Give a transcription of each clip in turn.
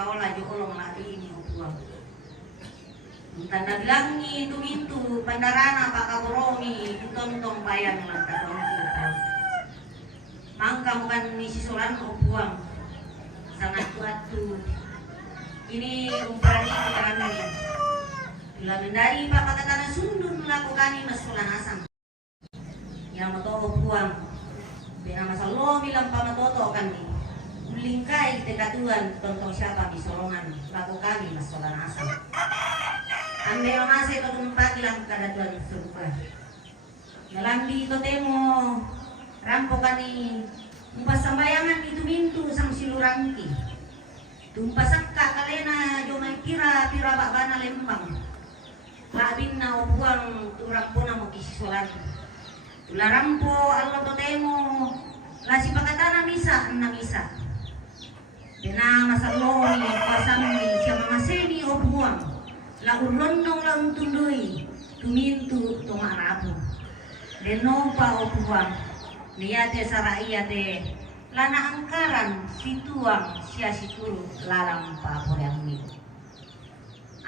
kaola jolong lagi ini uang. Tanda bilangi tumintu pandarana pakaboromi tutontong bayang lang katong. Mangka bukan misi solan uang. Sangat kuat tuh. Ini umparan itu kami. Bila mendari pakatana sundun melakukan mas solan asam. Yang matoto uang. Bina masalo bilang pamatoto kami. Ulingkai tekatuan tontong siapa di solongan lakukan mas solan asam. Ambil masih ketumpa kilang kadatuan surga. Nalambi totemo rampokani umpas sambayangan itu mintu sang silurangki. Tumpasakka kalena jomai kira pira bakbana lembang. Labin na upuang turakpona mo kisisolan. Tularampo Allah totemo lasi pakatana misa na misa. Bena masaloni pasambi siya maseni upuang. La urondong la untundui tumintu tumarabu denopa opuang niate saraiate lana angkaran situang sia situru lalang pa poreangmi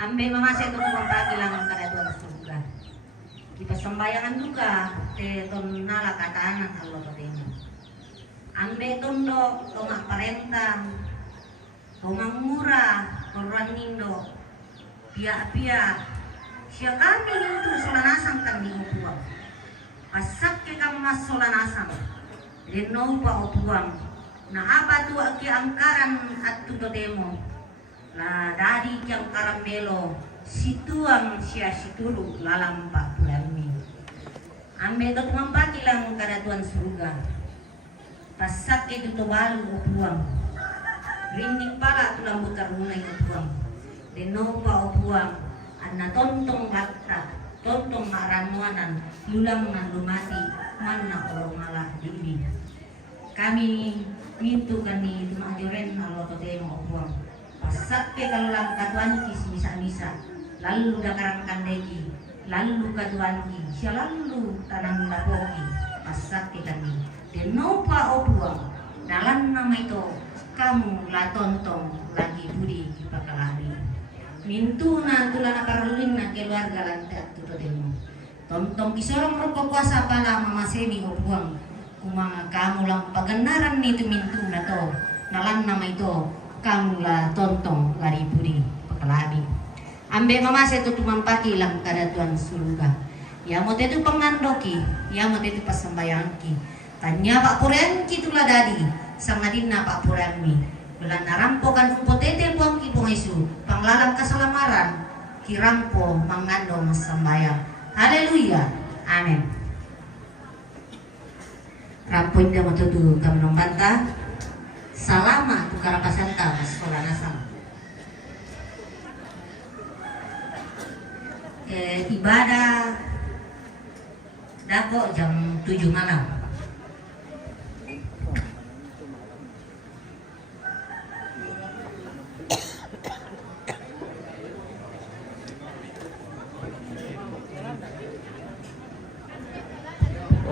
ambe mamase to tuang pagi lang kadatuan surga kita sembayangan duka te ton nala katanan Allah totemo ambe tondo tongak parentang tomang murah korang nindo pia siya kami itu solanasang kami upuang pasak ke kami mas solanasang leno pa upuang na apa tu aki angkaran at tutotemo la dari ki angkaran melo situang siya situru lalampa pulami ambe to tumampaki lang kadatuan surga pasak ke tutobalu upuang rindik pala tulang bukarunay upuang denopa upuang anna tontong batta tontong maranuanan lulang nan lumati manna orang malah diri kami mintu kani tumajoren Allah totemo upuang pasak ke kalulang katuan kis misa-misa lalu dakarang kandeki lalu katuan ki siya lalu tanang lapoki pasak ke kami denopa upuang dalam nama itu kamu la tontong lagi budi kipakalari mintu na tulana karulin na keluarga lantai tuto demo tontong kisorong rokok kuasa pala mamasemi upuang kumanga kamu lang paganaran nito mintu na to nalan nama itu kamu lah tontong lari budi pakalabi ambe mamase to tumampaki lang kadatuan surga ya mo tetu pangandoki ya mo tetu pasambayangki tanya pak purenki tula dadi sangadina pak purenmi belan narampokan upotete buang kipong isu panglalang kasalamaran kirampo mangando masambayang haleluya amin rampo indah matudu kami nombanta salama tukara pasanta masola nasam ibadah dako jam 7 malam.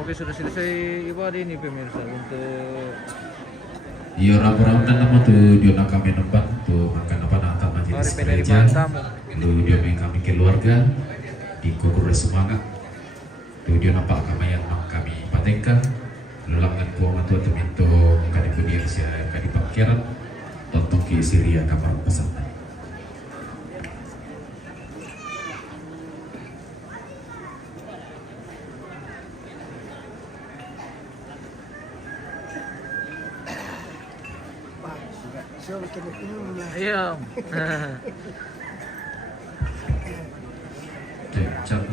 Oke, sudah selesai ibadah ini pemirsa untuk iya orang-orang nama tuh dia nak kami nempat tuh makan apa nanti majelis gereja tuh dia kami keluarga di kukur semangat tuh dia nampak kami yang kami patenkan lulangan kuang tuh teminto kadi kudir sia kadi pakiran tonton ki Syria kamar pesantren. iya. Jam.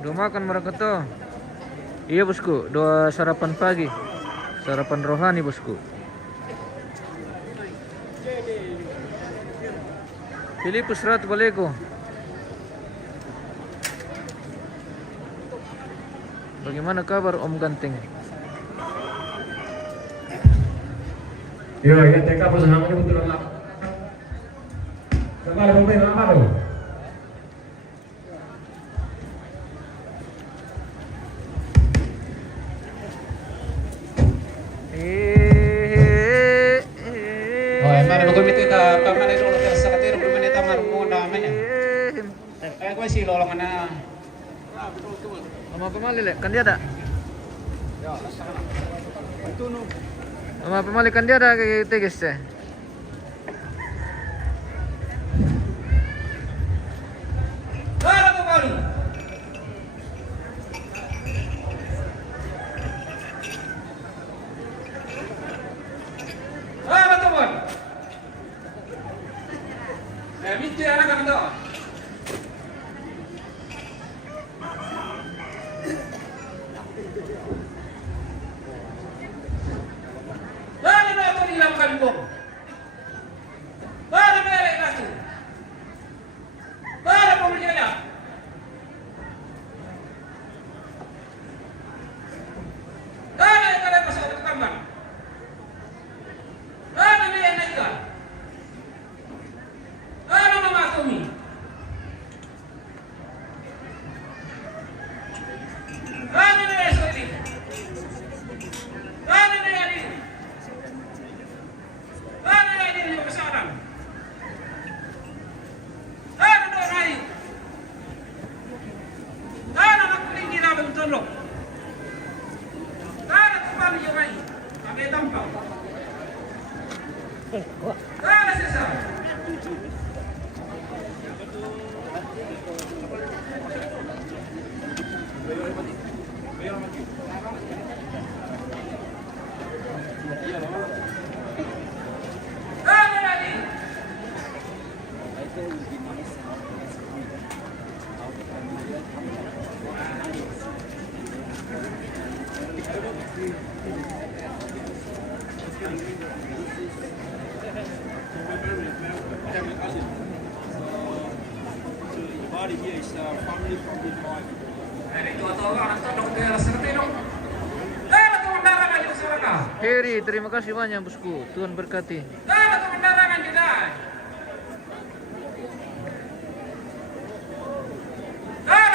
Udah makan mereka tuh? Iya bosku, doa sarapan pagi, sarapan rohani bosku. Filipus Rat Balego. Bagaimana kabar Om Ganteng? Yo, ya TK pasangannya betul lengkap. Kembali pemain apa tuh? Oh, emang aku minta kita paman itu loh terus sakit itu menit tamar mau namanya. Kayak gue sih lolongan na. Ama pemali le, kan dia ada? Ama pemali kan dia ada kayak teges ya. Kalau tuh baru. Kalau tuh baru. Minta anak kan tuh. Lari batu di dalam kandung. Lari balik batu. Lari pemerintahnya. Lari kalian pasal kambang. Lari dia naikkan. Lari mematumi. Lari dia esok. Lari dia ini. Lari dia ini kebesaran. Lari dia naik. Lari aku tinggi dalam tolok. Lari kembali jomai. Ambil tampang. Lari sesat. Lari lagi. Dari tua orang todok ke serti dong. Tuh undangan itu silakan. Heri, terima kasih banyak bosku. Tuhan berkati. Tuh undangan kita.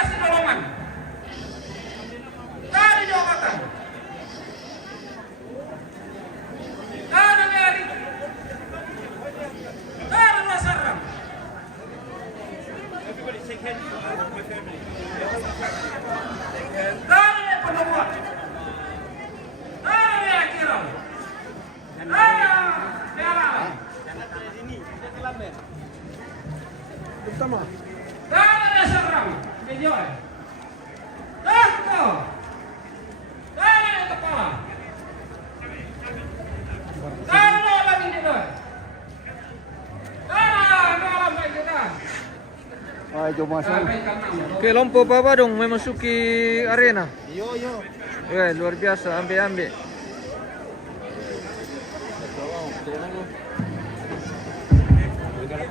Si Dolongan. Dari Jogatan. Dari Meri. Dari Lasarang. Dari Penubuan. Dari Akhiran. Dari Merah. Dari Lasarang. Menjoy. Dari Kau. Dari Kepala. Dari Lolang ini doy. Dari Malam kita. Oke, Lompo Papa dong memasuki arena. Ya, luar biasa, ambil.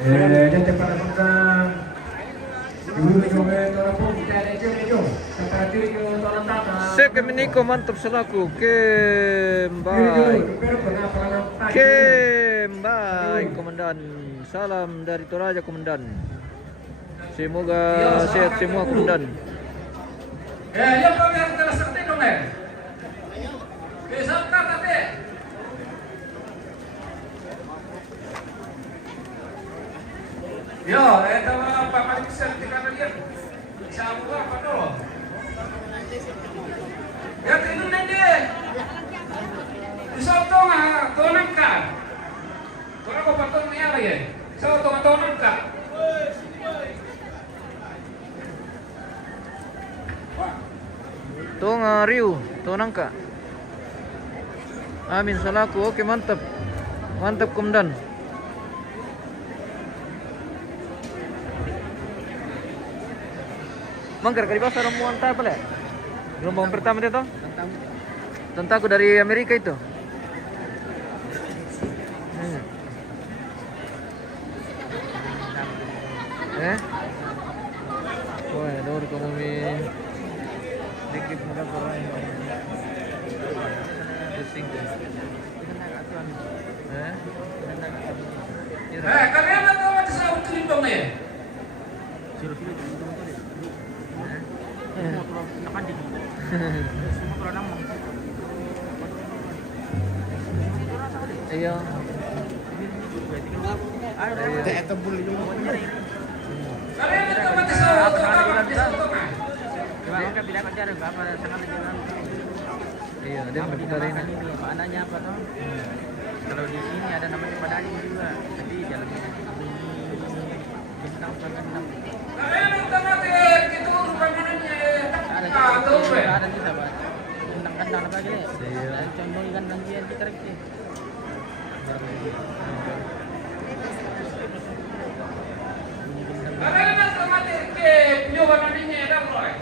Dia cepat datang. Dulu coba orang pun kita ada itu. Seperti itu tolong tata. Sekemeniko mantap selaku. Kembali komandan. Salam dari Toraja komandan. Semoga sehat semua komandan. Yang kami harus telah sakti dong Bisa kata teh. Yo, itu apa paling sertifikat dia? Siapa apa dulu? Ya itu nanti. Isotong tonangka. Orang apa patong ni apa ya? Isotong tonangka. Tonga Riu, Tonangka. Amin salaku. Oke, mantap. Mantap komandan. Mangkar kali bahasa rombongan apa le? Rombongan pertama itu? Tentaku dari Amerika itu. kalian tahu apa saya utuhin dong ya? Iya. Kalian tahu apa saya utuhin? Iya, dia berputar ini. Maknanya apa toh? Kalau di sini ada namanya padani juga. Jadi dalamnya bintang bintang. Kalian tahu apa itu rupanya? Ada juga Pak. Bintang kandang apa lagi? Iya. Contoh ikan nanti tarik sih. Kalian tahu apa ke nyoba nantinya ada mulai.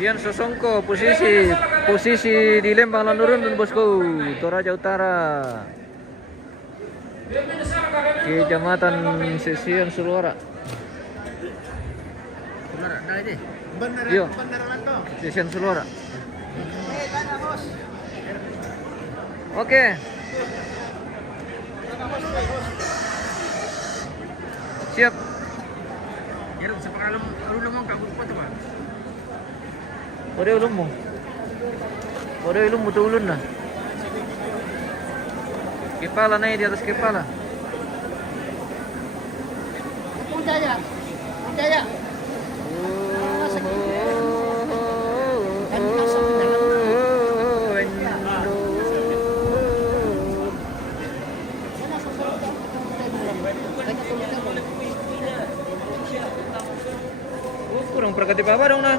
Dian Sosongko posisi di Lembang Landurun dan bosku Toraja Utara. Kecamatan Sesian Sulora. Benar, ada aja. Yo. Sesian Sulora. Oke. Siap. Ya, sepakalum kalau mau kabur foto Pak. Ore ulum mo tulun na. Kepala na di atas kepala. Punta aja. Kurang perkati apa dong na?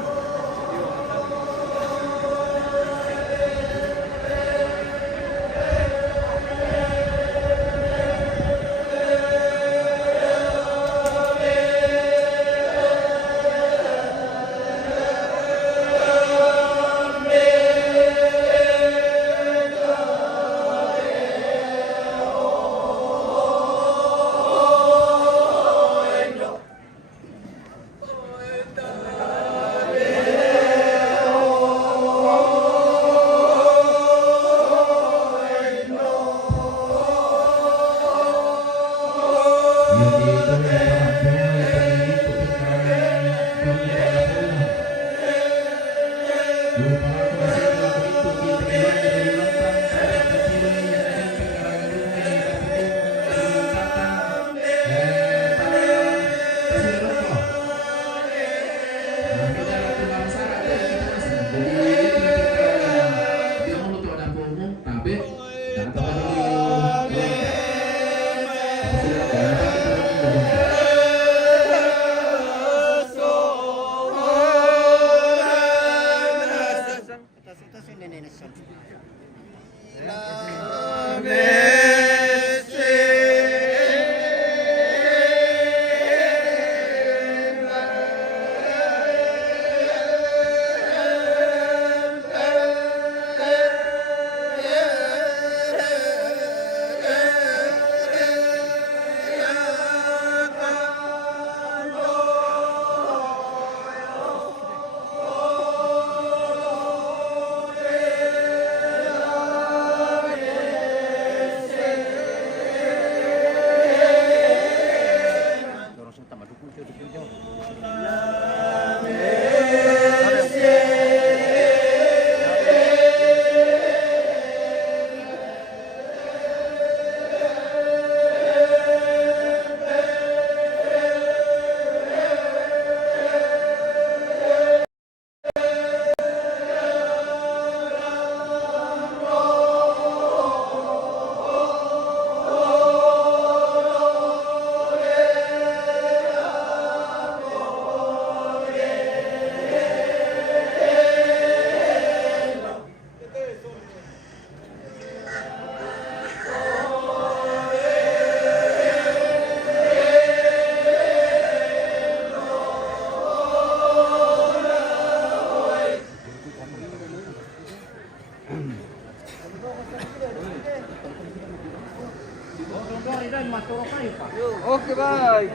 Oke, baik.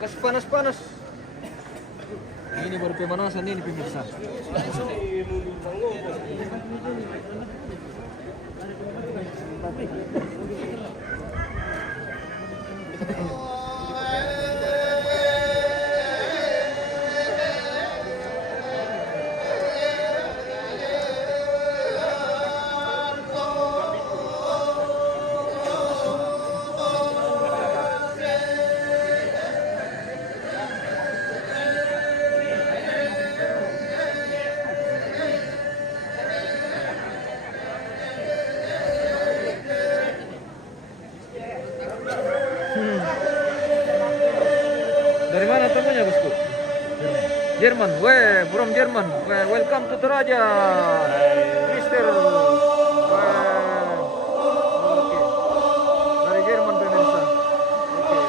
Kasih panas-panas. Ini baru pemanasan ini pemirsa. Dari mana temannya bosku? Jerman. Weh, from Jerman. Weh, welcome to Toraja, Mister. Weh, oke. Dari Jerman pemirsa. Oke.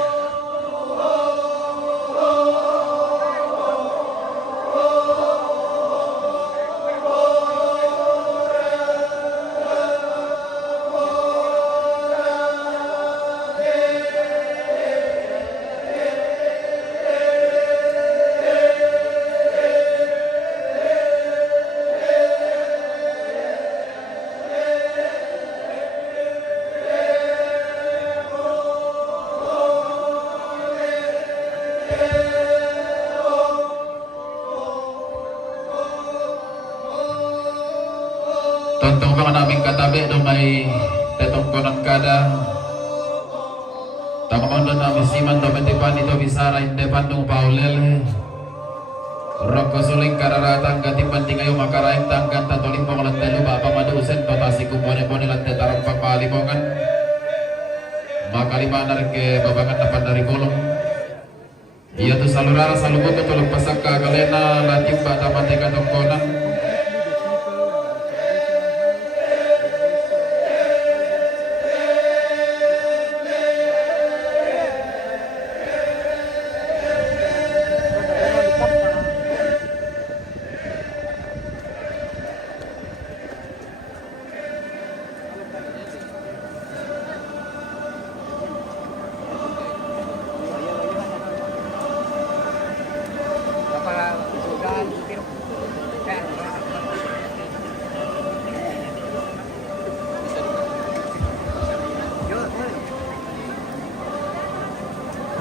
Tontong mga naming katabi do may tetongkonan kada. Tamakon do namin siman do metipan ito bisara hindi pandong paulel. Roko suling kararatang gatipan di kayo makaraing tanggan tatolim pangalan telo bapa madusen patasi kumpone-pone lang tetarang pagpalimongan. Makalima na rin ke babangan napan dari kolong. Iya tu salurara salugo ko tulog pasak kagalena latim bata mati katongkonan.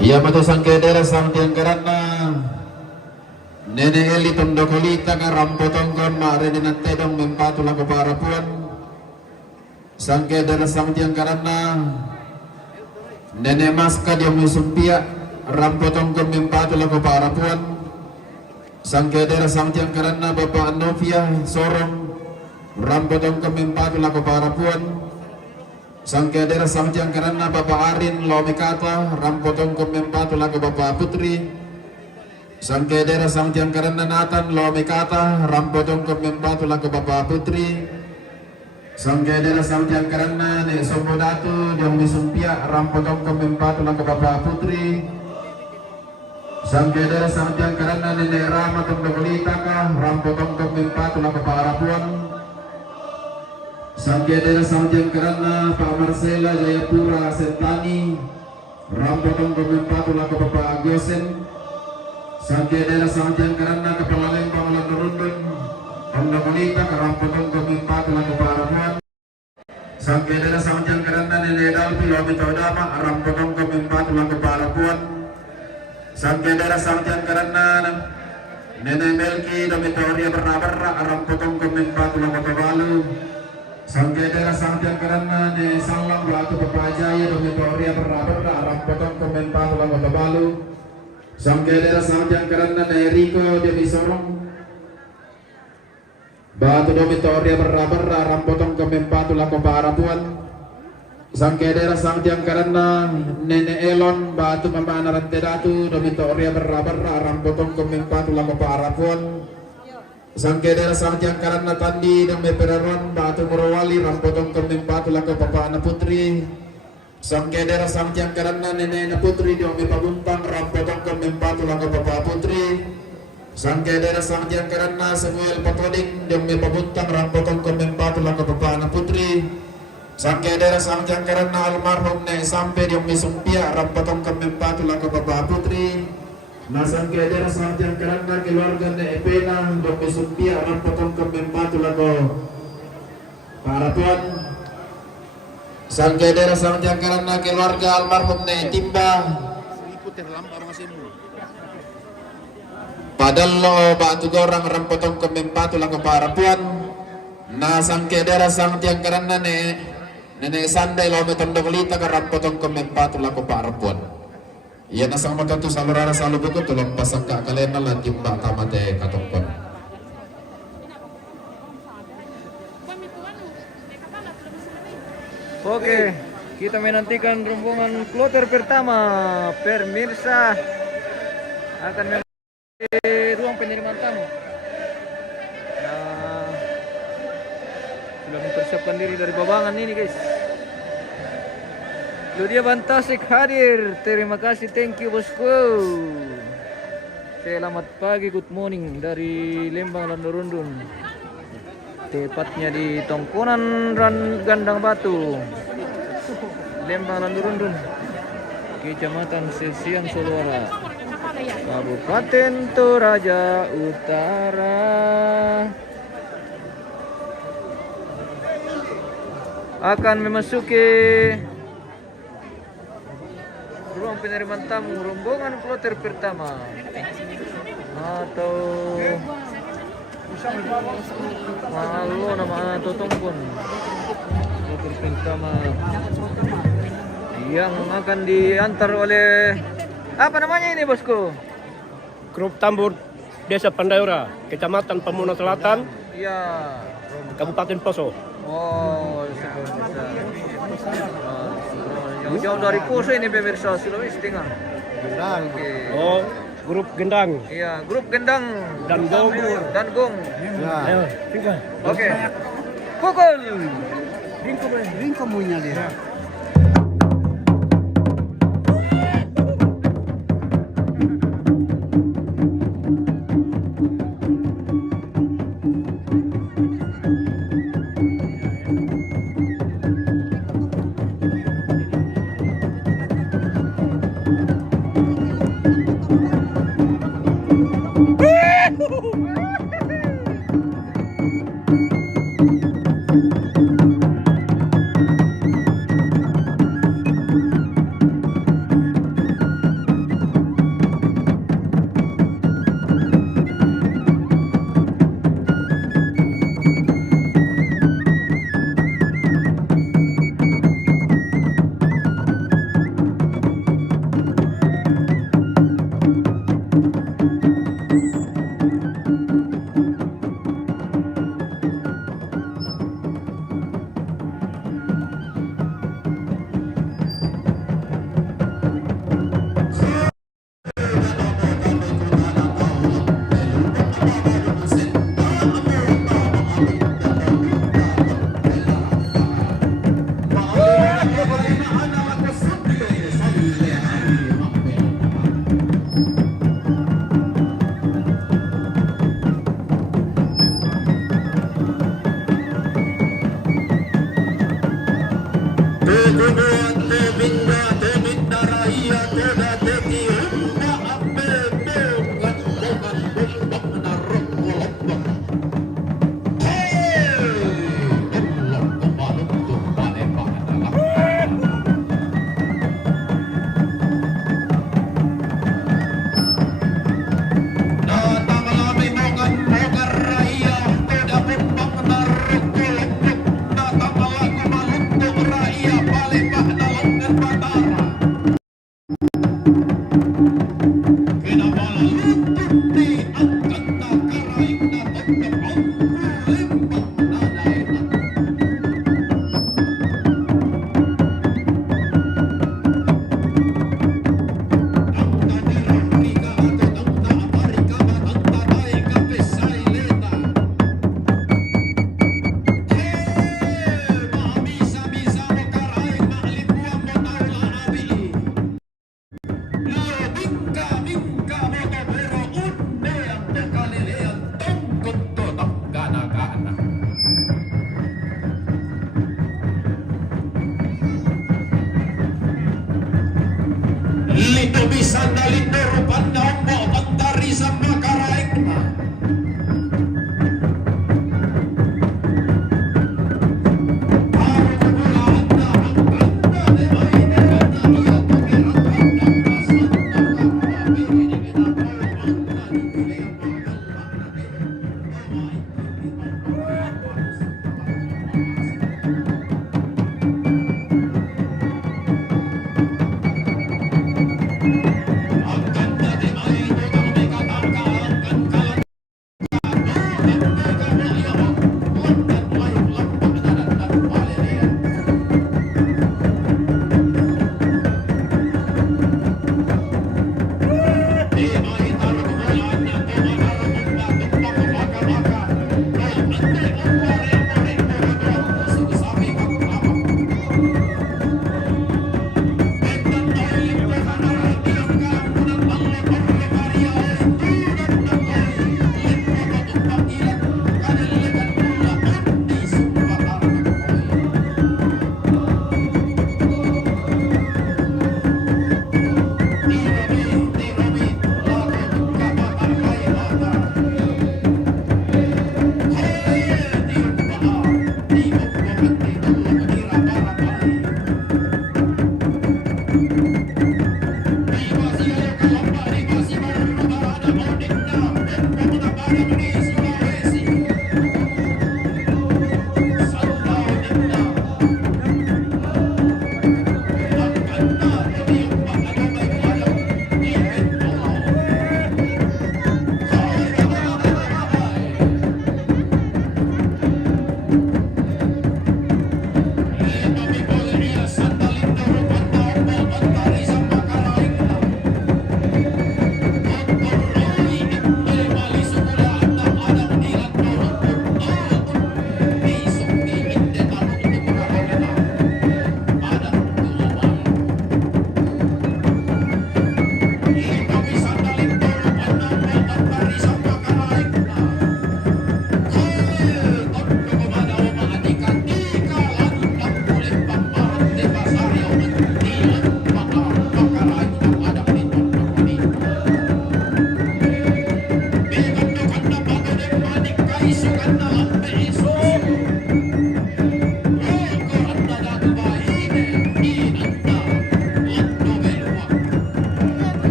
Ia matusan kedera samtiang karana nene eli tondokolita ka rampotongkon mare dinan tedong mempatu laku parapuan sang kedera samtiang karana nene maska dia musumpia rampotongkon mempatu laku parapuan sang kedera samtiang karana bapak Novia sorong rampotongkon mempatu laku parapuan sang kedera samtiang karana Bapak Arin lomekata rampotong komempatu lagu Bapak Putri sang kedera samtiang karana Nathan lomekata rampotong komempatu lagu Bapak Putri sang kedera samtiang karana ne sombodatu yang misumpia rampotong komempatu lagu Bapak Putri sang kedera samtiang karana nene Rama tondolita ka rampotong komempatu lagu Parapuan sang kedera samtiang karana Pak Marcela Jayapura Sentani rampotong komempatu laku Bapak Gosen sang kedera samtiang karana Kepala Lembang Landurundun Pondolita ke rampotong komempatu laku Parapuan sang kedera samtiang karana Nene Dalpi Lomito Dama rampotong komempatu laku Parapuan sang kedera samtiang karana Nene Melki Domitoria Bernabarra rampotong komempatu laku Babalu sang kedera samtiang karana ne salam batu Papajaya Domitoria Bernabarra rampotong komempatu laku Babalu sang kedera samtiang karana ne Riko Dewi Sorong batu Domitoria Bernabarra rampotong komempatu laku Parapuan sang kedera samtiang karana Nene Elon batu Mamana Rantedatu Domitoria Bernabarra rampotong komempatu laku Parapuan sang kedera samtiang karana Tandi dan Meperaron batu Morowali rampotong komempatu laku Papana Putri sang kedera samtiang karana Nene Putri di Ome Pabuntang rampotong komempatu laku Papa Putri sang kedera samtiang karana Samuel Patoding di Ome Pabuntang rampotong komempatu laku Papana Putri sang kedera samtiang karana almarhum ne sampai di Ome Sumpia rampotong komempatu laku Papa Putri Nasan kedera santiang karana keluarga ne epena doke sumpia aman potong kembempatu lako para tuan sang kedera santiang karana keluarga almarhum ne timba padahal lo batu gorang ram potong kembempatu lako para tuan na sang kedera santiang karana ne nenek sandai lo metondok lita ram potong kembempatu lako para tuan. Iya nasang makato sa lorara sa lubog ko tulong pasak ka kalena lang timba tamate katongkon. Oke, kita menantikan rombongan kloter pertama. Pemirsa akan memasuki ruang penerimaan tamu. Nah, sudah mempersiapkan diri dari babangan ini guys. Claudia Bantasik hadir. Terima kasih, thank you bosku. Selamat pagi, good morning dari Lembang Landurundun. Tepatnya di Tongkonan Gandang Batu, Lembang Landurundun, Kecamatan Sesian Soluara, Kabupaten Toraja Utara. Akan memasuki ruang penerimaan tamu rombongan kloter pertama atau malo nama Totongkon. Kloter pertama yang akan diantar oleh apa namanya ini bosku? Grup Tambur Desa Pandayora, Kecamatan Pamuno Selatan, Ya. Kabupaten Poso. Oh, jauh-jauh dari Poso ini pemirsa, Sulawesi Tengah. Oke. Oh, grup Gendang. Iya, grup Gendang Dan Gong. dan Gong. Ayo, tinggal. Oke. Pukul. Ringko punya dia.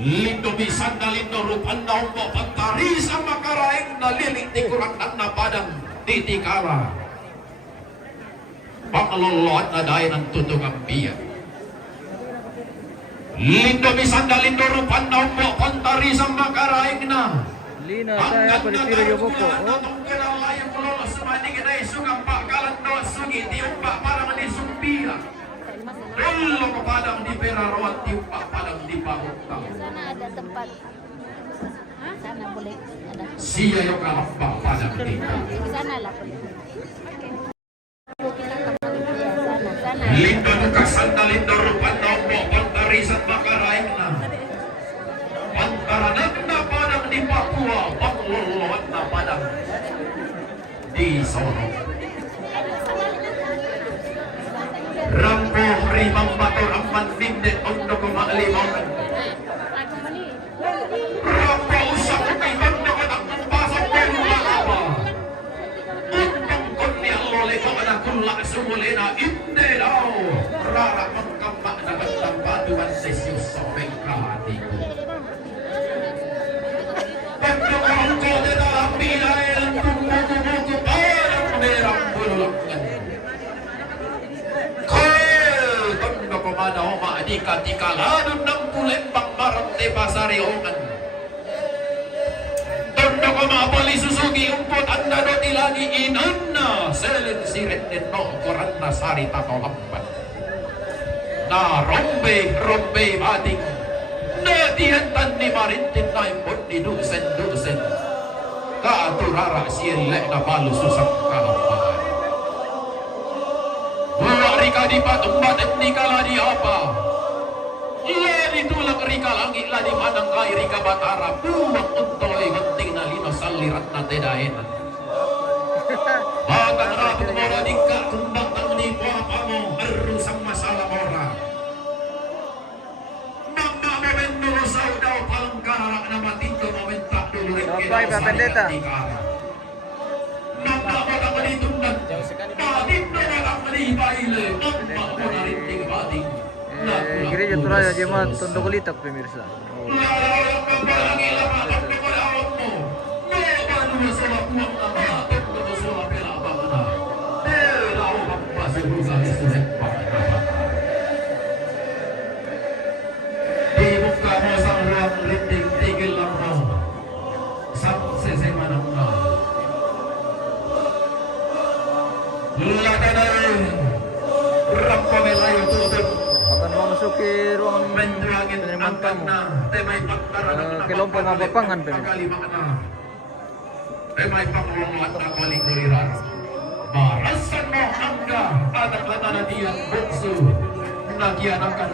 Lindo bisan na lindo rupan na umbo pagkarisa makaraing na lilik ti kuratan na padang titikara. Pangaloloat na dahil ng tutungang biya. Lindo bisan na lindo rupan na umbo pagkarisa makaraing na. Lina saya palitira yo boko. Lolo kepadang di perarawat tiupa padang di pahutang. Sana ada tempat. Sana boleh ada. Siya yung kalapa padang dito. Sana lah boleh. Kita kembali ya sana. Lindo nukasan na lindo rupan na umbo pantarisan makaraing na. Pantaranan na padang di Papua, pangluluan na padang di Sorong. Rampo rimang bator ang mantindet undo ko maalimawan. Rampo usap kay bando ko ang pasok ko mga Untong kon ni alole ko na kunla sumuli na inde daw. Rara magkamba na magtambatuan sa siyos sa pengkahati ko. Bando ko ang kode na ang bilayan kumukubuko parang merang bululakan. Komada homa adika-dika ladon ng kulembang marante pasariongan. Tondo ko mabali susugi umpot anda do tilani inanna selen siret den no koran na sari tatolampan. Na rombe bating na diantan ni marintin na impot di dusen kaaturara siyelek na balu susang kalampahan. Rika di patumbat at di kala di apa. Lani tulak rika langit la di manang kay rika batara. Buwak untoy ganting na lino salirat na tedaenan. Bagang rapong mora di ka kumbang ang ni papa mo harusang masalah mora. Mama momento saw daw palang karak na matinto momenta dulu rengke 5 Atendeta. Gereja Turaya Jemaat Tondo Kulitak pemirsa. Akan memasuki ruangan penerimaan tamu. Kelompok Mabapangan pemirsa. Temay pangulungan na kuling-kuliran. Barasan mo hangga anak-anak na diyan bukso. Nagyanakan.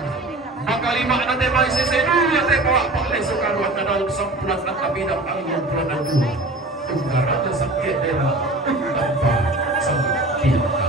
Makalima na temay sisenuya temoa pangleso karuat na dalam sampulan ng kabidang ang lubro ng duwa. Tunggaran na sa kedera. Tanpa sa kiyaka.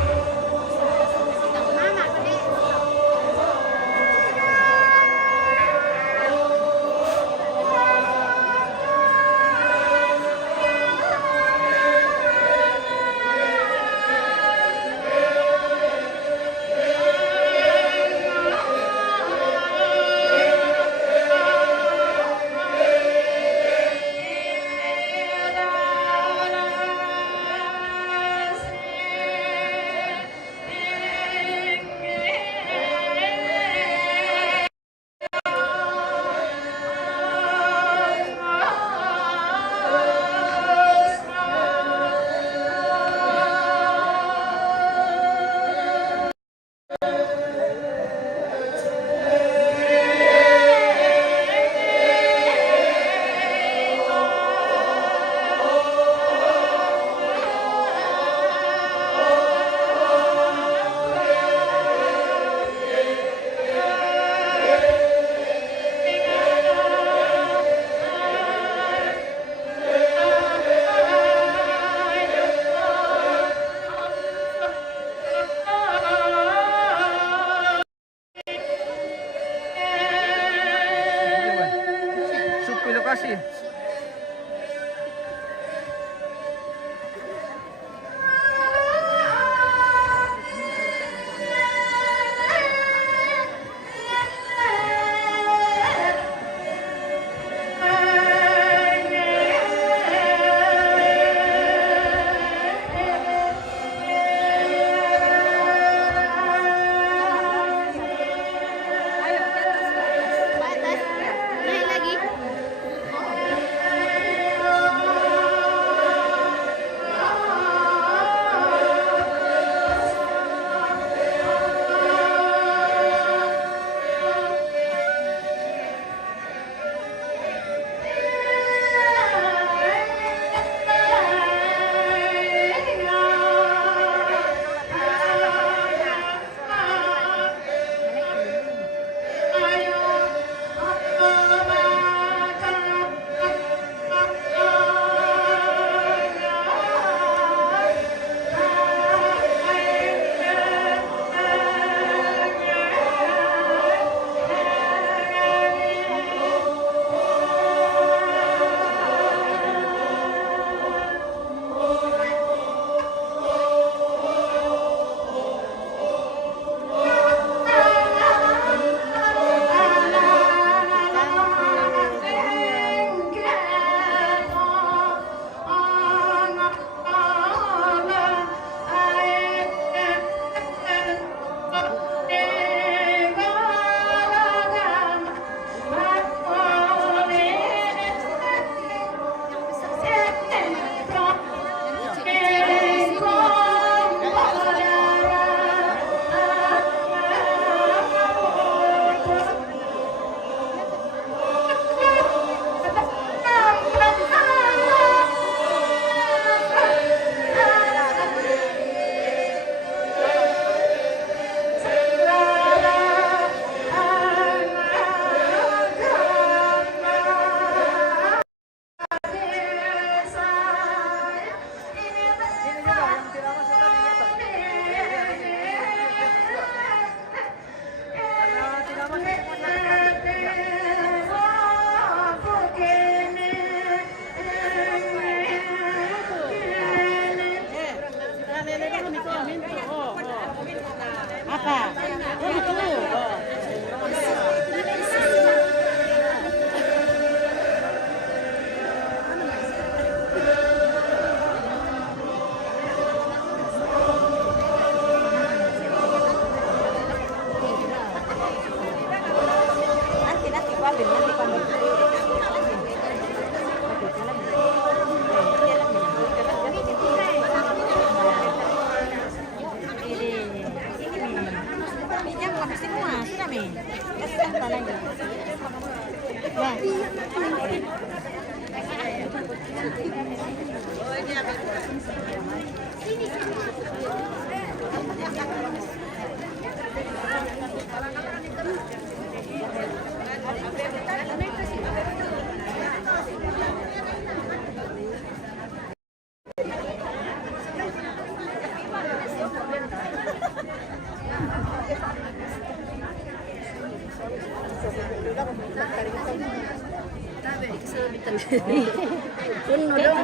Kuno dong.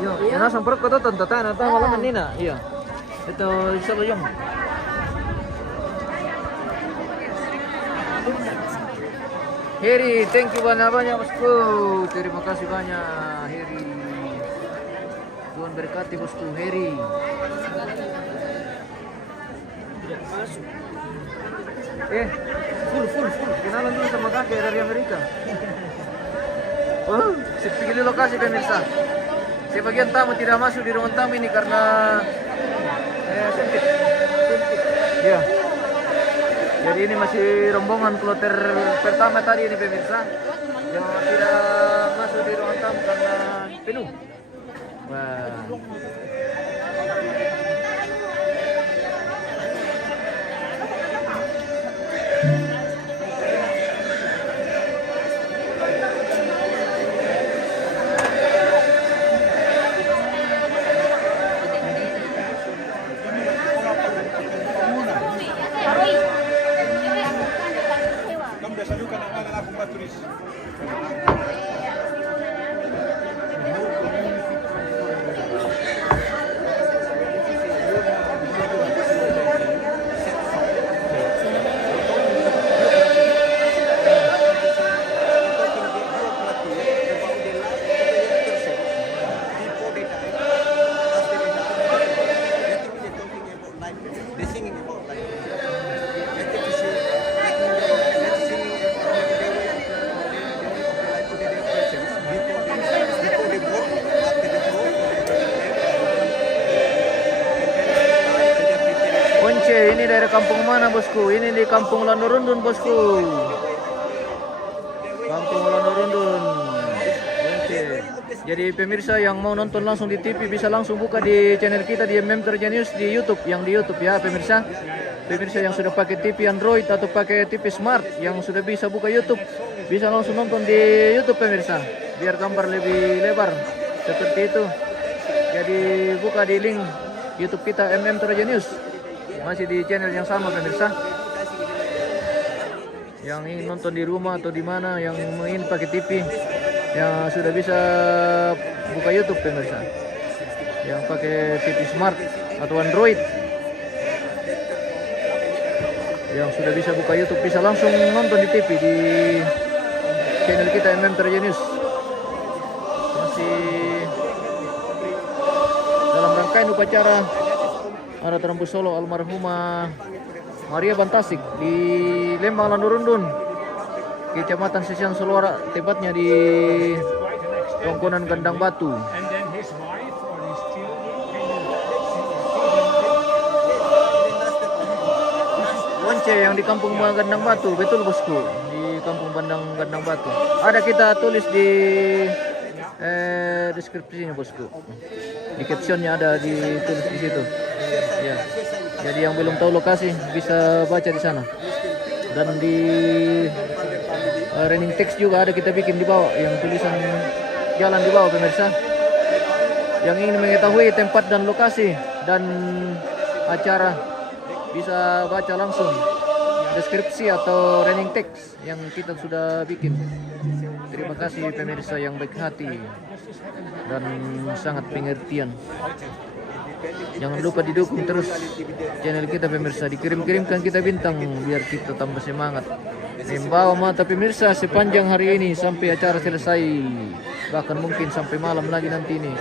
Yo, langsung perut ko to tantatan atau malam nina. Iya. Itu saluyong. Heri, thank you banyak-banyak bosku. Terima kasih banyak Heri. Tuhan berkati bosku Heri. Full. Kenalan dulu sama kakek dari Amerika. Oh, pilih lokasi pemirsa. Sebagian tamu tidak masuk di ruang tamu ini karena sempit. Iya. Jadi ini masih rombongan kloter pertama tadi ini pemirsa yang tidak masuk di ruang tamu karena penuh. Wah. Ini dari kampung mana bosku? Ini di kampung Landorundun bosku. Kampung Landorundun. Oke. Jadi pemirsa yang mau nonton langsung di TV bisa langsung buka di channel kita di Memter News di YouTube, yang di YouTube ya pemirsa. Pemirsa yang sudah pakai TV Android atau pakai TV Smart yang sudah bisa buka YouTube, bisa langsung nonton di YouTube pemirsa. Biar gambar lebih lebar seperti itu. Jadi buka di link YouTube kita Memter News. Masih di channel yang sama pemirsa. Yang ingin nonton di rumah atau di mana, yang ingin pakai TV, yang sudah bisa buka YouTube pemirsa. Yang pakai TV Smart atau Android, yang sudah bisa buka YouTube bisa langsung nonton di TV di channel kita Memter News. Masih dalam rangkaian upacara ada terembus solo almarhumah Maria Bantasik di Lembang Landorundun, Kecamatan Sesian Solora, tepatnya di Tongkonan Gandang Batu. Once yang di Kampung Gandang Batu, betul bosku, di Kampung Gandang Batu. Ada kita tulis di deskripsinya bosku. Di captionnya ada ditulis di situ. Ya. Jadi yang belum tahu lokasi bisa baca di sana. Dan di running text juga ada kita bikin di bawah yang tulisan jalan di bawah pemirsa. Yang ingin mengetahui tempat dan lokasi dan acara bisa baca langsung deskripsi atau running text yang kita sudah bikin. Terima kasih pemirsa yang baik hati dan sangat pengertian. Jangan lupa didukung terus channel kita pemirsa, dikirim-kirimkan kita bintang biar kita tambah semangat. Membawa mata pemirsa sepanjang hari ini sampai acara selesai, bahkan mungkin sampai malam lagi nanti ini.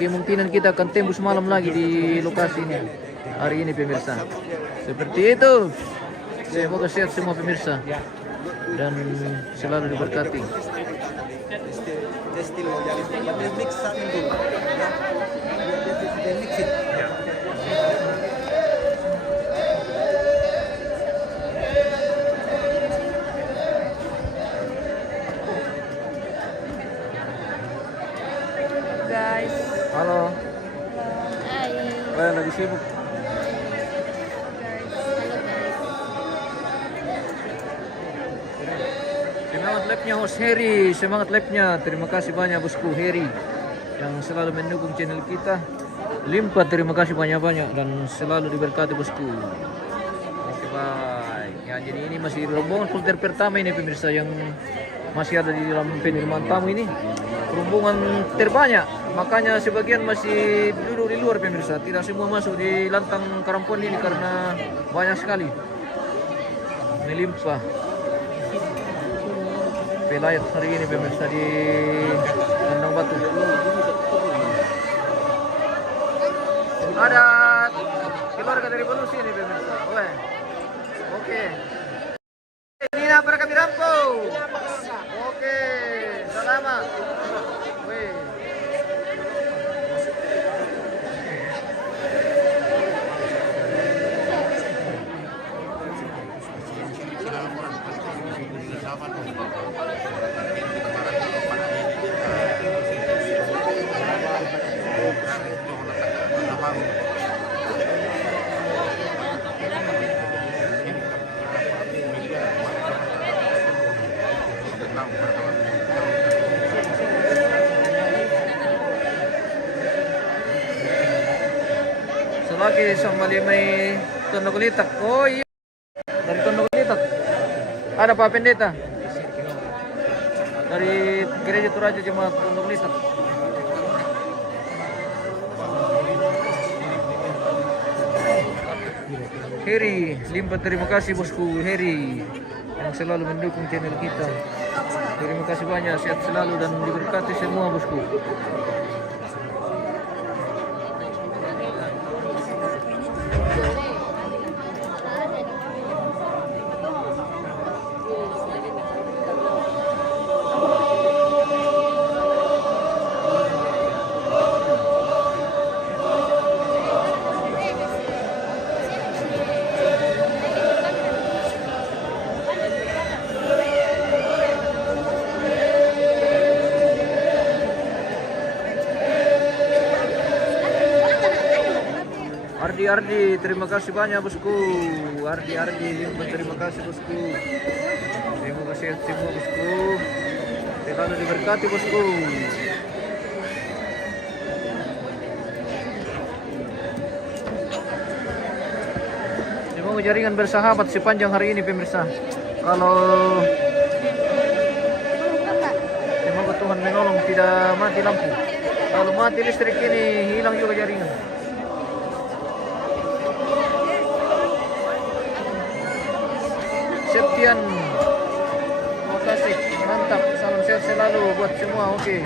Kemungkinan kita akan tembus malam lagi di lokasi ini hari ini pemirsa. Seperti itu. Semoga sehat semua pemirsa dan selalu diberkati. Guys. Halo. Hai. Kalian lagi sibuk? Semangat labnya host Heri, semangat labnya. Terima kasih banyak bosku Heri yang selalu mendukung channel kita. Limpah terima kasih banyak-banyak dan selalu diberkati bosku. Oke bye. Ya jadi ini masih rombongan kloter pertama ini pemirsa yang masih ada di dalam penerimaan tamu ini. rombongan terbanyak, makanya sebagian masih duduk di luar pemirsa. Tidak semua masuk di lantang Karampon ini karena banyak sekali melimpah pelayat hari ini pemirsa di Kandang Batu. Ada keluarga dari Belusi ini pemirsa. Oke. Nina para kami rampo. Oke, selamat. Weh. Selagi sambali may Tonogulitak. Oh iya, dari Tonogulitak ada Pak Pendeta dari Gereja Toraja Jemaat Tonogulitak. Heri, limpah terima kasih bosku Heri yang selalu mendukung channel kita. Terima kasih banyak, sehat selalu dan diberkati semua bosku. Ardi, terima kasih banyak bosku. Ardi, terima kasih bosku. Terima kasih semua bosku. Selalu diberkati bosku. Semoga jaringan bersahabat sepanjang hari ini pemirsa. Semoga Tuhan menolong tidak mati lampu. Kalau mati listrik ini hilang juga jaringan. Septian, terima kasih, mantap, salam sehat selalu buat semua. Oke,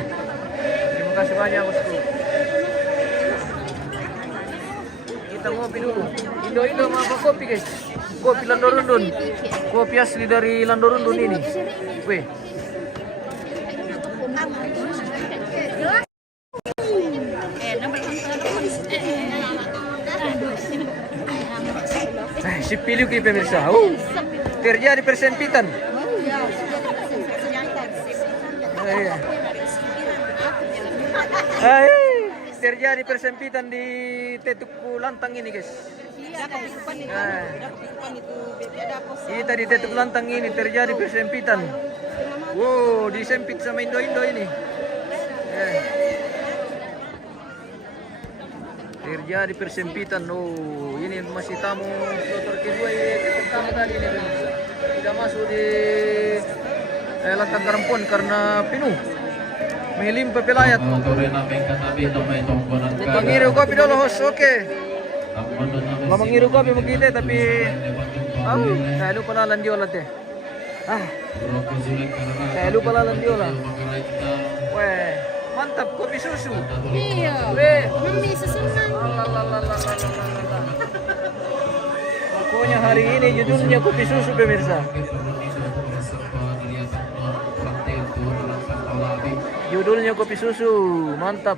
terima kasih banyak bosku. Kita ngopi dulu. Indo mau apa kopi guys? Kopi Landorundun, kopi asli dari Landorundun ini. Weh. Si Pilih pemirsa. Terjadi persempitan. Terjadi persempitan di Tetuku Lantang ini guys. Kita di Tetuku Lantang ini terjadi persempitan. Wow, disempit sama Indo ini. Terjadi persempitan. Oh, ini masih tamu kloter kedua tamu tadi ini pemirsa. Tidak masuk di Lantang Karampon karena penuh. Melimpah pelayat. Mangiru kopi dulu host, oke. Mangiru kopi mau kita tapi saya lupa lalan diolah teh. Saya lupa lalan diolah. Weh, mantap kopi susu. Iya. Mami sesenang. Pokoknya hari ini judulnya kopi susu pemirsa. Judulnya kopi susu, mantap.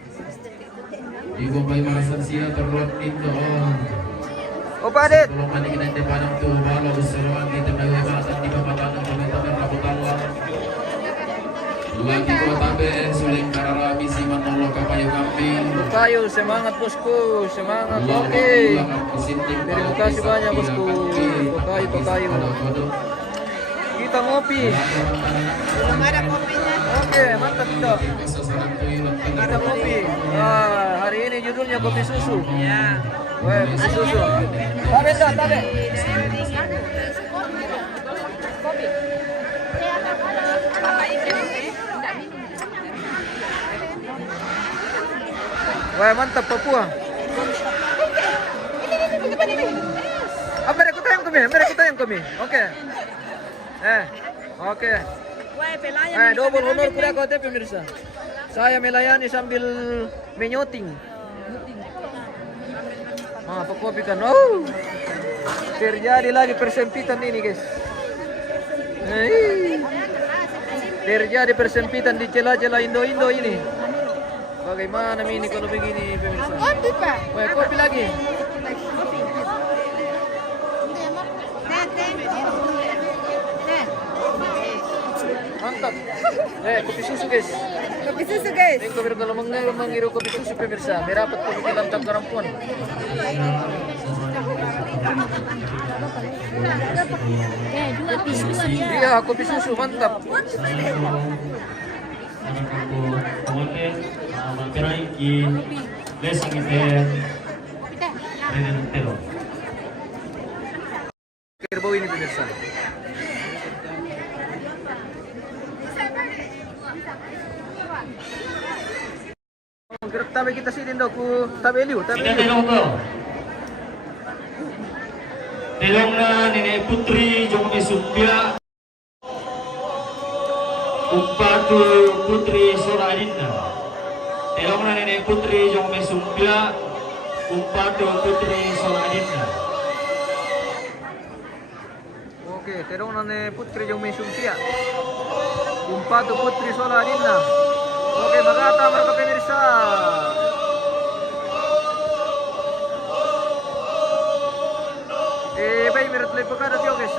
Di Bombay Malasansia terlalu indah. Oh Pak Adet. Kalau mana kita depan tu bala besar kita melewati di bawah teman-teman Rabutallah. Lagi kota Ben Suling Kararabi Siman Nolo Kapayu Kambing. Kayu semangat bosku, semangat. Oke. Terima kasih banyak bosku. Kayu. Kita ngopi. Belum ada kopinya. Oke, mantap kita. Kita kopi. Hari ini judulnya kopi susu. Ya. Weh, kopi susu. Tabe. Kopi. Wah, mantap Papua. Mereka tayang kami. Oke. Oke. Double honor kuda kote pemirsa. Saya melayani sambil menyoting. Papua pikan. Oh. Terjadi lagi persempitan ini, guys. Terjadi persempitan di celah-celah Indo-Indo ini. Bagaimana ini kalau begini pemirsa? Kopi, Pak. Wah, kopi lagi. Mantap. Kopi susu, guys. Kopi susu, guys. Ini kopi kalau mengiru kopi susu pemirsa, merapat pemikiran tak karampuan. Iya, kopi susu mantap. Kerbau ini pemirsa. Gerak tabe kita sini dok ku tabe liu. Telong na Nenek Putri Jongme Sumpia Umpatu Putri Soradina. Telong na Nenek Putri Jongme Sumpia Umpatu Putri Soradina. Oke, terong nane Putri Jongme Sumpia Umpatu Putri Soradina. Oke, magata mereka pemirsa. Baik, meron tuloy pagkada tiyo, guys.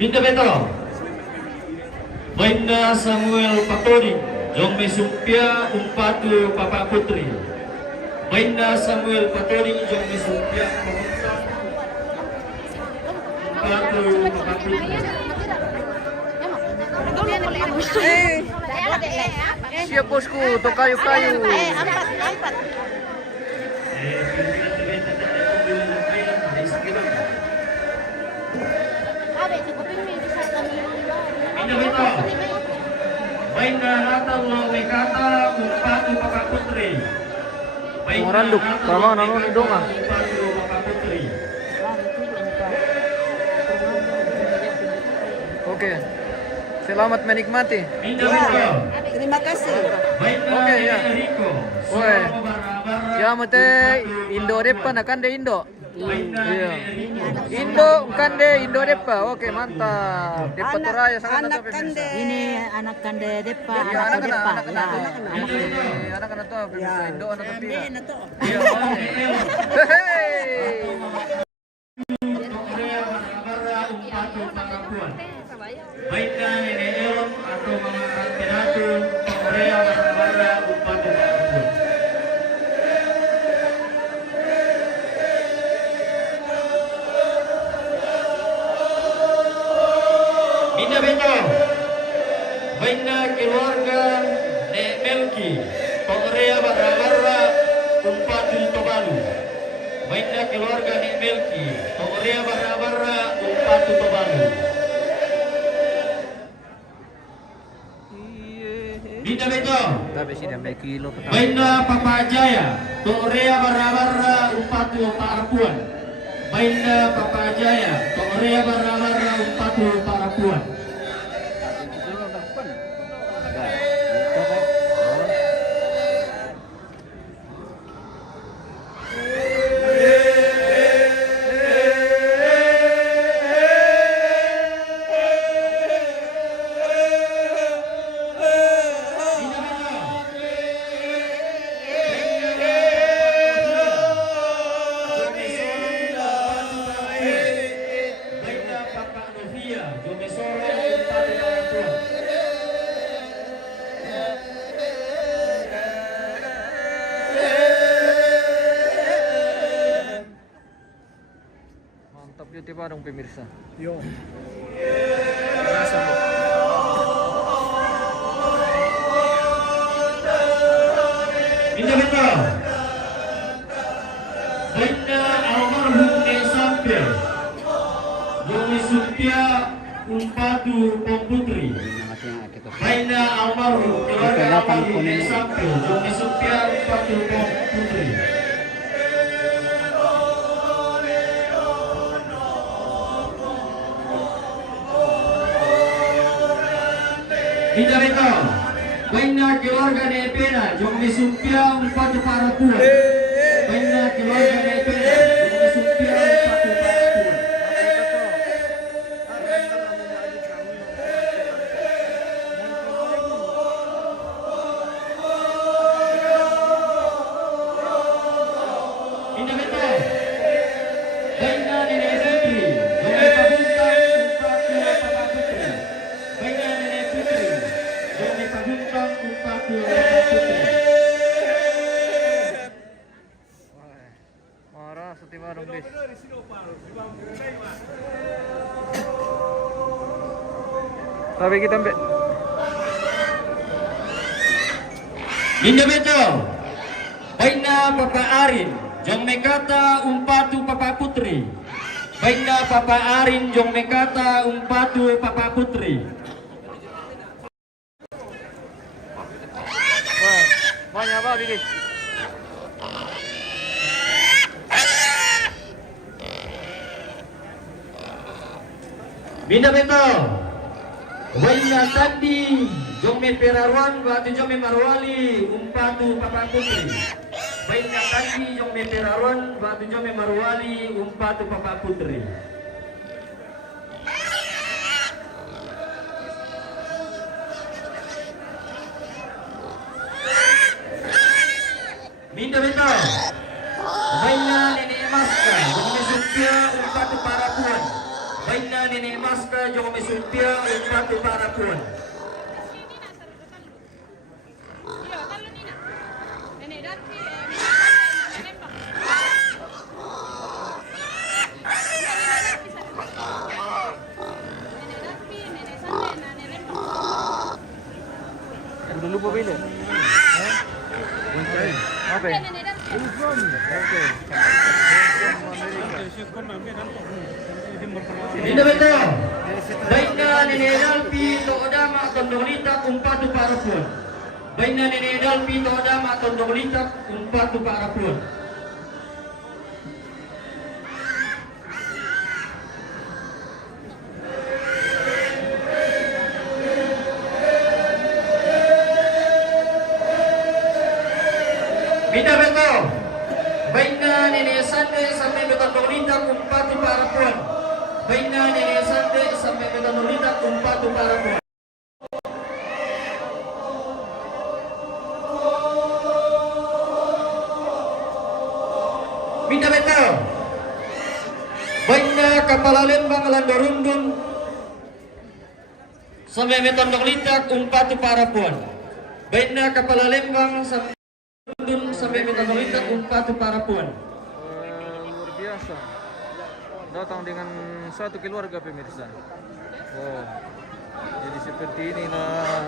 Binda Beto Mainda Samuel Patori Jongme Sumpia Umpatu Papa Putri. Mainda Samuel Patori Jongme Sumpia Umpatu Papa Putri. Siap bosku, to kayu-kayu. Binda Beto Mainda Natal Mekata Umpatu Papa Putri. Randuk, sama nanon donga. Oke, selamat menikmati. Terima kasih. Oke ya. Oke. Ya mate Indo depan akan de Indo. Iya. Indo kan de Indo depa. Oke mantap. Depa Toraya sangat mantap pemirsa. Ini anak kande depa, Iya, anak anak-anak depa. anak-anak tuh. Anak Anak-anak tuh pemirsa Indo anak pira. Iya. Hehehe. Baiknya Nenek Elon atau Mama Rantiratu Korea Barra Umpatu Pangapun. Binda Beto Baiknya keluarga Nek Melki Korea Barra Umpatu Tobalu. Baiknya keluarga Nek Melki Korea Barra Umpatu Tobalu. Binda Beto Tapi sih sampai kilo pertama. Bainda Papa Jaya Korea Barra Umpatu Parapuan. Bainda Papa Jaya Korea Barra Umpatu Parapuan. Bainda Papa Novia Jomesoro Umpatu Parapuan. Mantap beauty bareng pemirsa. Yo. ke-8 kuning. Joni Supia Patu Putri. Indarito, banyak keluarga Nepena, Joni Supia Patu Parapuan. Banyak keluarga Nepena, Joni Supia Patu Parapuan. Marah setima dong bis. Tapi kita ambil. Minda beto, baina Papa Arin, Jong Mekata Umpatu Papa Putri. Baina Papa Arin, Jong Mekata Umpatu Papa Putri. Wah, banyak apa bis? Minda beto, baina Sandi, Jong Me Perawan, Batu Jong Me Marwali, Umpatu Papa Putri. Baina Sandi, Jong Me Perawan, Batu Jong Me Marwali, Umpatu Papa Putri. Minda beto, baina Nenek Maska, Jong Me Supia, Umpatu Parapuan. Baina Nenek Maska, Jong Me Supia, Umpatu Parapuan. Udah lupa pilih. Oke. Oke. Minda beto, baina Nenek Dalpi, Todama Tondolita, Umpatu Parapuan. Baina Nenek Dalpi, Todama Tondolita, Umpatu Parapuan. Minda beto, baina Nenek Sande sampai Betondolita, Umpatu Parapuan. Baina Nenek Sande sampai Betondolita, Umpatu Parapuan. Minda beto, baina Kepala Lembang Landorundun sampai Betondolita, Umpatu Parapuan. Baina Kepala Lembang sampai Betondolita, Umpatu Parapuan. Luar biasa. Datang dengan satu keluarga pemirsa. Oh, jadi seperti ini nah.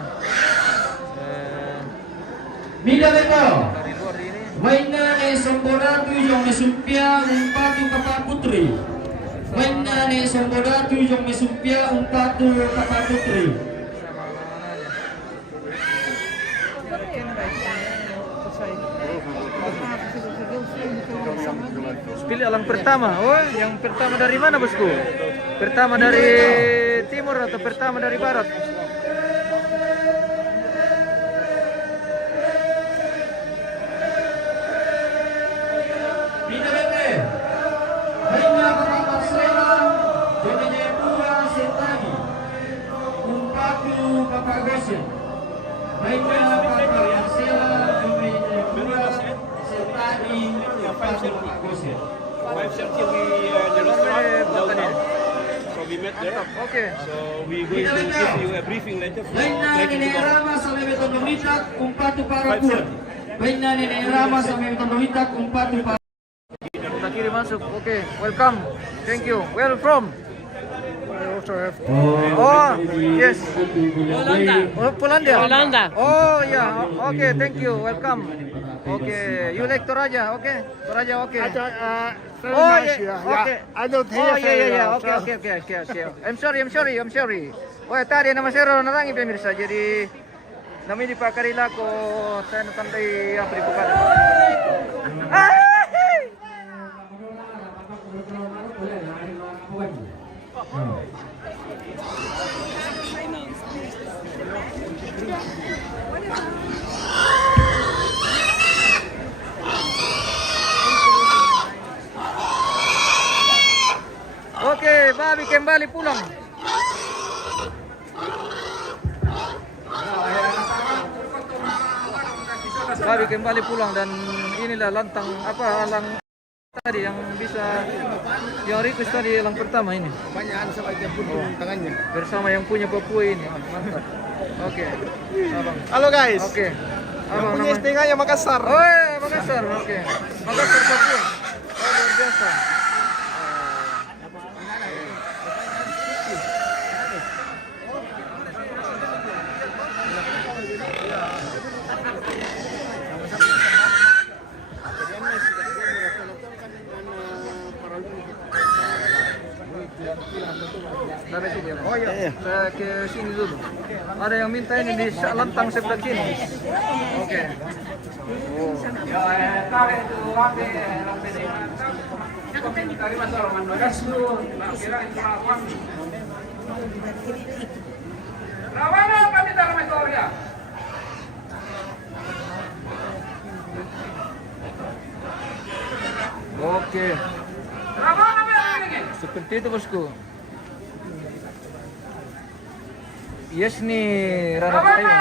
Minda beto, Dari luar ini. baina Sombodatu Jong Me Supia, Umpatu Papa Putri. Baina Sombodatu Jong Me Supia, Umpatu Papa Putri. Sama anak-anaknya. Pilih alang pertama. Oh, yang pertama dari mana bosku? Pertama dari timur atau pertama dari barat? Minda bete, baina Papa Marcela, Jong Jayapura Sentani, Umpatu Papa Gosen. Baina Papa Marcela, Jong Jayapura Sentani, Umpatu Papa Gosen. 5:30 we the restaurant downtown. So we met there. Oke. So we going to give you a briefing later for Baina trekking Nenek tomorrow. Rama sampai Betondolita, Umpatu Parapuan. Baina Nenek Rama sampai Betondolita, Umpatu Parapuan. Kita kiri masuk. Oke, welcome. Thank you. Where from? Oh, yes. Oh, Polandia. Oh, yeah. Okay, thank you. Welcome. Okay, you like Toraja? Okay, Toraja. Okay. Oh, yeah. Okay. I don't hear Oh, yeah. very well, Okay. I'm sorry. Oh, tadi nama saya Ronald Rangi pemirsa. Jadi Nami di pakarila ko tayo natandai apa di bukada. Oke, Babi kembali pulang. Babi kembali pulang dan inilah lantang alang tadi yang bisa yang request tadi alang pertama ini. Banyak sama dia pun tangannya. Bersama yang punya Papua ini. Mantap. Oke. Abang. Halo guys. Oke. Abang Punya setengahnya Makassar. Oh ya, Makassar. Oke. Makassar Papua. Oh, luar biasa. Oh iya, saya ke sini dulu. Ada yang minta ini di lantang sebelah sini. Oke. Oh. Oke. Seperti itu bosku. Yes nih, Rara Tayo.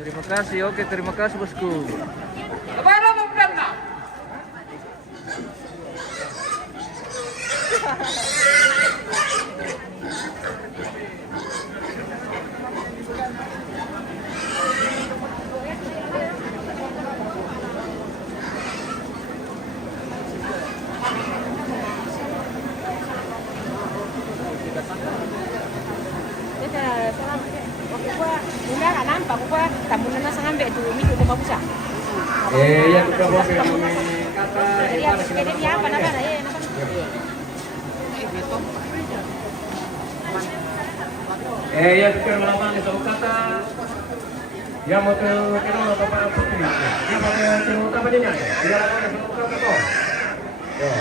Terima kasih, oke terima kasih bosku. Udah nggak nampak, gua tamunan nasa ngambil itu minggu ke Mabusa. Ya kita mau kata Jadi dia apa nama ya? ya kita melakukan itu kata yang mau ke mana Bapak Putri. Yang mau ke apa dia? Dia lakukan itu kata. Ya.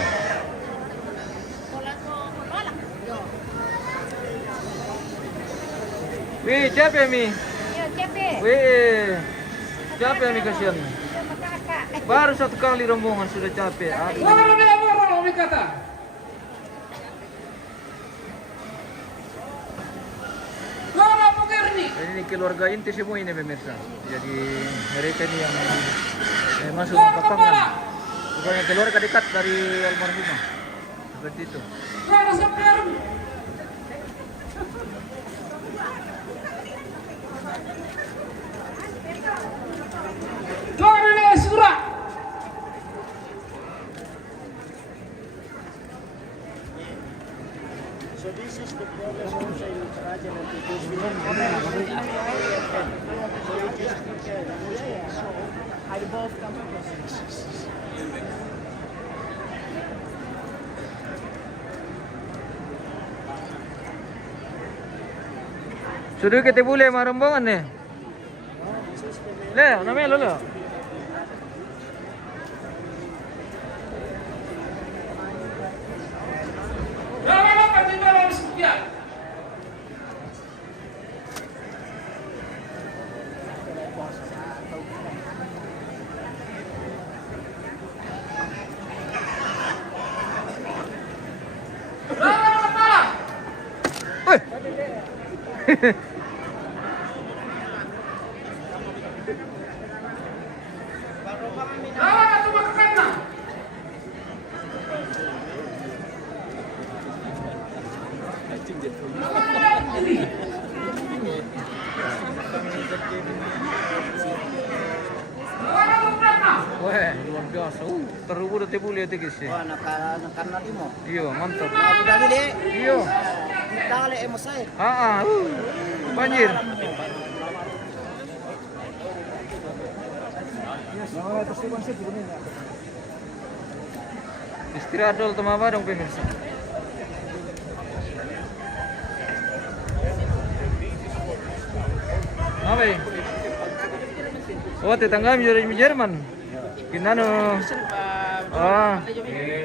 Wih, capek Mi. Iya, capek. Wih, capek Mi kasihan. Sama kakak. Baru satu kali rombongan sudah capek. Aduh. Ini keluarga inti semua ini pemirsa. Jadi mereka ini yang masuk ke Papangan. Bukannya keluarga dekat dari almarhumah. Seperti itu. Sudah kita boleh rombongan nih. Le, namanya lo. Wah, luar biasa. Terlalu udah boleh itu guys. Wah, nakarna limo. Iya, mantap. Nah, budali deh. Iya. Kita kali emosay. Banjir. Istirahat dulu teman dong pemirsa. Apa ya? Oh, tetangga dari Jerman. Kinano. Oh,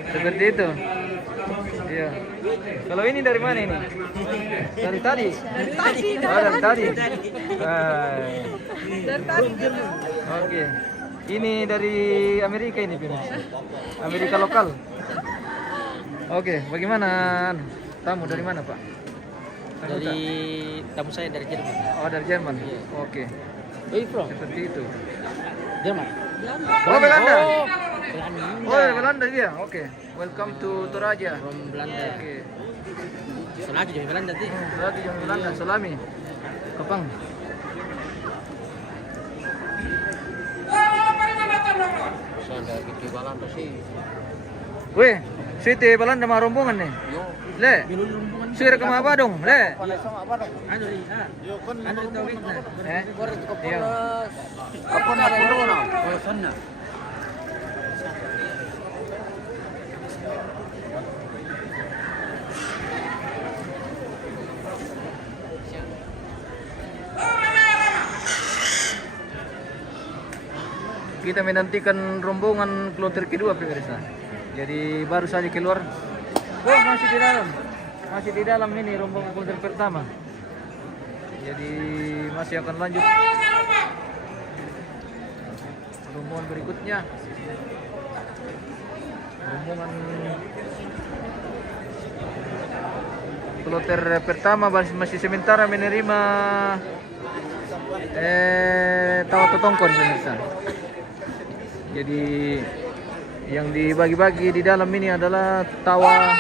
seperti itu. Iya. Kalau ini dari mana ini? Dari tadi. Oh, dari tadi. Oke. Ini dari Amerika ini, pemirsa. Amerika lokal. Oke, bagaimana? Tamu dari mana, Pak? Dari tamu saya dari Jerman. Oh, dari Jerman. Oke. Where you from? Seperti itu. Jerman. Oh, Belanda. Belanda. Oh, dari Belanda dia. Oke. Welcome to Toraja. From Belanda. Oke. Selagi dari Belanda sih. Lagi yang Belanda, salami. Kapang. Saya di Belanda sih. Weh, siti Belanda mah rombongan nih. Le. Sir ke apa dong? Le. Anu di anu tawid na. Eh. Iya. Apa na corona? Oh, sana. Kita menantikan rombongan kloter kedua pemirsa. Jadi baru saja keluar. Oh, masih di dalam. Masih di dalam ini rombongan kloter pertama. Jadi masih akan lanjut rombongan berikutnya. Rombongan kloter pertama masih sementara menerima tawa totongkon pemirsa. Jadi yang dibagi-bagi di dalam ini adalah tawa,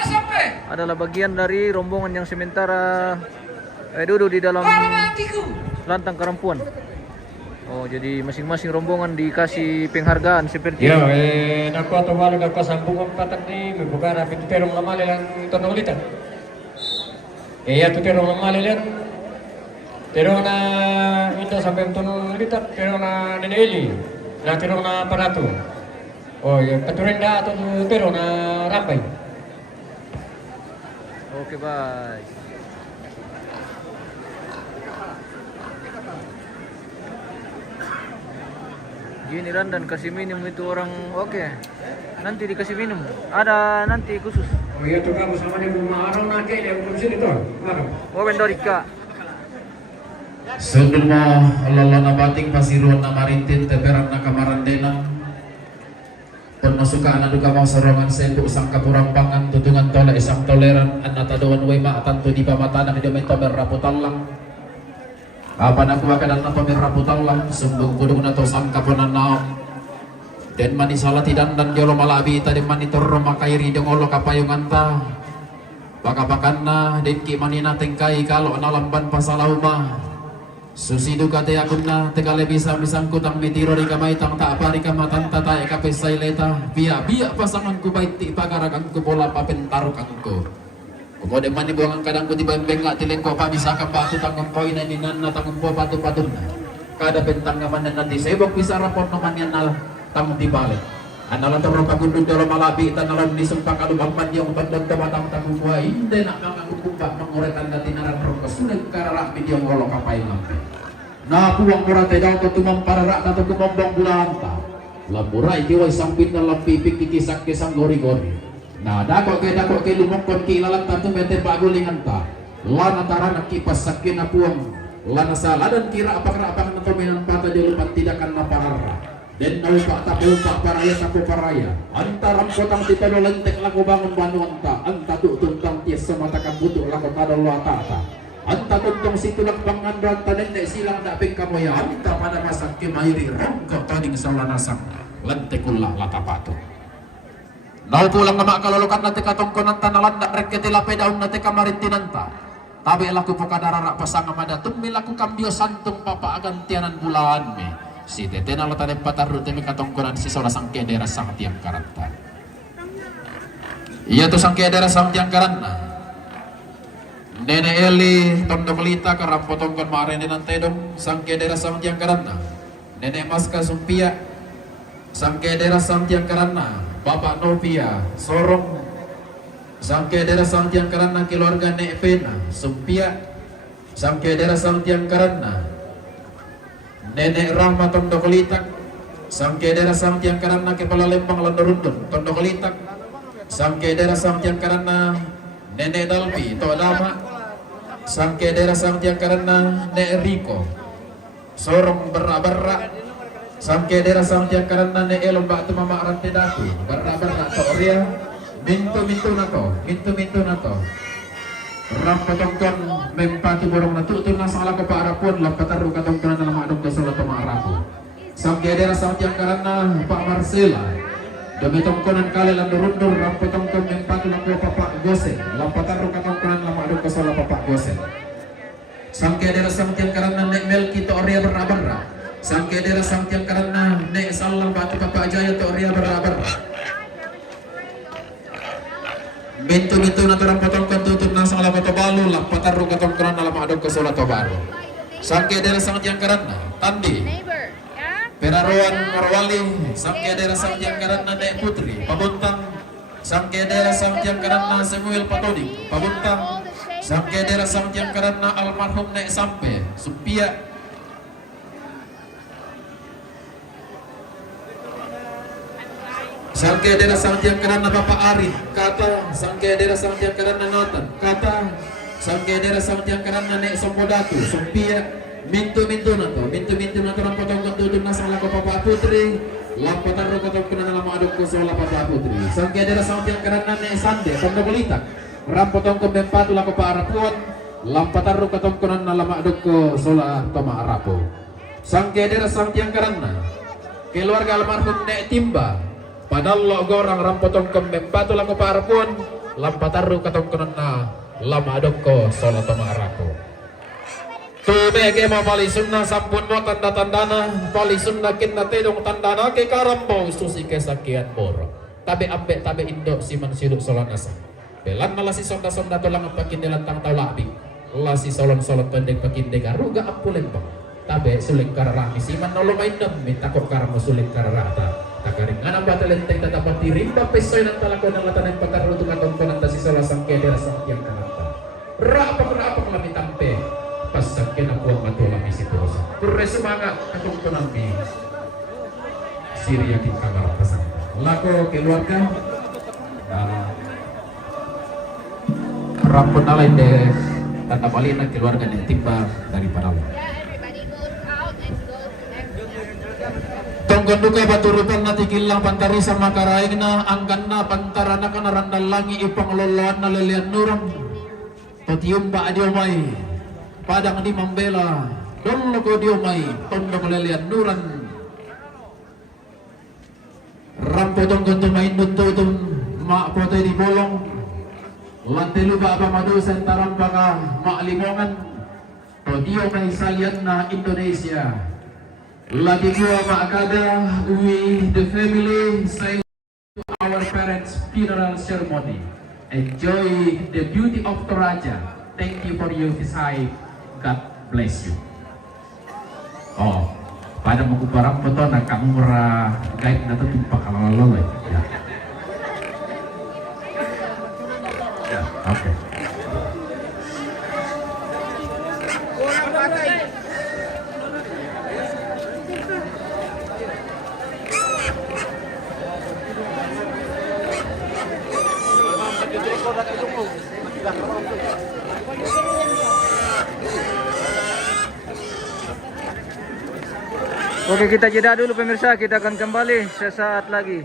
adalah bagian dari rombongan yang sementara duduk di dalam lantang kerampuan. Oh, jadi masing-masing rombongan dikasih penghargaan seperti Ya, ini. naku atau malu naku sambungan patang ni membuka pintu terong lama yang tonong litan. Iya tu terong lama lihat. Terong na itu sampai tonong litan, terong na neneli, na terong na paratu. Oh ya, peturenda atau terong na rampai. Oke, baik. Gini Randan kasih minum itu orang oke. Nanti dikasih minum. Ada nanti khusus. Oh iya tu kamu sama dia bumarang nak dia belum sini tu. Marang. Oh, Bendorika. Sebelum lalana bating pasiruan na maritin teberan na kamarandena. Penmasukan na duka mga sorongan sebu sang kapurampangan tutungan tola isang toleran at nataduan wema at tanto di pamatanan hindi may tomerraputan lang. Kapan ako makadan na tomerraputan lang sumbong pudong na to sang kapunan na den manisala tidan dan jolo malabi ita den manitor makairi dong olo kapayungan ta bakabakan na den ki manina tengkai kalau nalamban pasalahuma susidu kate akun na tegale bisa misangkut ang mitiro di kamay tang taapari kamatan tatay kapisay leta biya pasangan ko baiti pagaragan ko bola papentarok ko kemudian mani buangan kadang ko di bembeng nga tiling ko pa bisa ka patu tanggong koy na ninan na tanggong po patu na kada bentang naman na nanti sebok bisa rapor naman yan na tanggong di balik analan toro pagundod dolo malabi tanalan di sumpa kalubampan yung bandang tamatang tanggong ko hindi na kukumpa menguretan na tinaran rongko sulit kararak video ngolo kapay lampe na puwang murate daw ko tumang pararak na to kumombong bulahan ta laburay kiway sangpit na lampipik kikisak kisang gori-gori na dako kay lumongkon kilalang ta tumete pagulingan ta lana tara nakipas sakin na puwang lana sala dan kira apakra-apak na tuminan pata di lupat tidakan na parara den naupa paraya tapo paraya antaram kotang titano lentek lako bangun banuan ta anta tutuntang tias semata kabuto lako tado luata ta anta tuntong situlak pangandran tanen dek silang daping kamoya anta pada masa kimairi rongkok taning salanasang lentekullah latapato nau pulang nama kalolokan nate katongkonan tanalan dak rekete lape daun nate kamarintinanta tabe laku pokadarara pasang amada tummi laku kambio santung papa agantianan bulan me si tete na lata patar rute mi katongkonan si sola sang kedera sang tiang karanta iya tu sang kedera sang tiang karanta nene eli tondok lita karampotongkon marene nan tedong sang kedera sang tiang karanta nene maska sumpia Sangke daerah Samtiang Karana, Bapak Novia, Sorong. Sangke daerah Samtiang Karana, keluarga Nek Pena, Sumpia. Sangke daerah Samtiang Karana, Nenek Rahmat Tondokolitak. Sangke daerah Samtiang Karana, Kepala Lembang Landorundun, Tondokolitak. Sangke daerah Samtiang Karana, Nenek Dalpi, Todama. Sangke daerah Samtiang Karana, Nek Riko, Sorong Berra-Berra. Sangke daerah Samtiang Karana, Nek Elom Batu Mama Rantai Datu, Berra-Berra Toria. Mintu-mintu nato Rampatongkon mempati borong natu na salah ko paarapon lampataru katongkon na lamadong ko sa lato maarapo. Sangke daerah Samtiang Karana, Pak Marcela. Domitongkonan kali landurundur rampatongkon mempati na ko Papa Gosen, lampataru katongkon na lamadong ko sa lato Papa Gosen. Sangke daerah Samtiang Karana, Nek Melki Toria Berra-Berra. Sangke daerah Samtiang Karana, Nek Salang Batu Papa Jaya Toria Berra-Berra. Mintu-mintu naturan potong kentutun nasa ala kota balu lah pataru katong kerana alam adong ke sola baru. Sangke daerah Samtiang Karana, Tandi. Peraruan Morwali. Sangke daerah Samtiang Karana, Nek Putri, Pabuntang. Sangke daerah Samtiang Karana, Samuel Patodi, Pabuntang. Sangke daerah Samtiang Karana, almarhum Nek Sampe, Sumpia. Sangke daerah Samtiang Karana, Bapak Arif, kata. Sangke daerah Samtiang Karana, Nathan, kata. Sangke daerah Samtiang Karana, Nek Sompodatu, Sumpia. Mintu-mintu nato rampotong kentutun nasa ala ko Papa Putri. Lampatan ro katong kunana lama aduk ko sola Papa Putri. Sangke daerah Samtiang Karana, Nek Sande, Tondokolitak. Rampotong ko bempatu lako Pa Arapuan. Lampatan ro katong kunana lama aduk ko sola Toma Arapo. Sangke daerah Samtiang Karana, keluarga almarhum Nek Timba. Padahal lo gorang rampotong kembempatu lako Pa Arapuan. Lampataru katong kunana lama aduk ko sola Toma Arapo. Tumege ma pali sunna sampun mo tanda-tandana pali sunna kinna tedong tandana ke karambo susi ke sakian boro tabe ambe tabe indo siman siduk solanasa belan malasi sonda-sonda tulang pakin dilantang taulabi lasi solon-solon pendek pakin dega ruga ampulembang tabe suling kararami siman nolong indem minta kok karamo suling kararata takaring anang batalenteng tatapat tirimba pesoy ng talako ng latanan pagkaruto katong kunanta si solasang kedera Samtiang Karana rapak lami tampe pasak kena buang matola misi terus. Kurre semangat ketungkunan di Syria di kamar pesan. Lako keluarga rampun alain deh tanda balina keluarga yang timba daripada Allah. Tonggon duka baturupan nati kilang pantari sama karaingna angganna pantarana kana randalangi ipang loloan na lelian nurang. Patium ba adiomai padang di membela dolo ko diomai tondo kelelian nuran rampotong kontumain nuntutun mak pote di bolong lantai lupa apa madu sentaram baka mak limongan to diomai salian na Indonesia lagi gua mak kada we the family say our parents funeral ceremony enjoy the beauty of Toraja. Thank you for your visit. God bless you. Oh, pada mau barang foto nak kamu merah guide na tumpak kalau lo ya. Ya, oke. Oke, kita jeda dulu pemirsa, kita akan kembali sesaat lagi.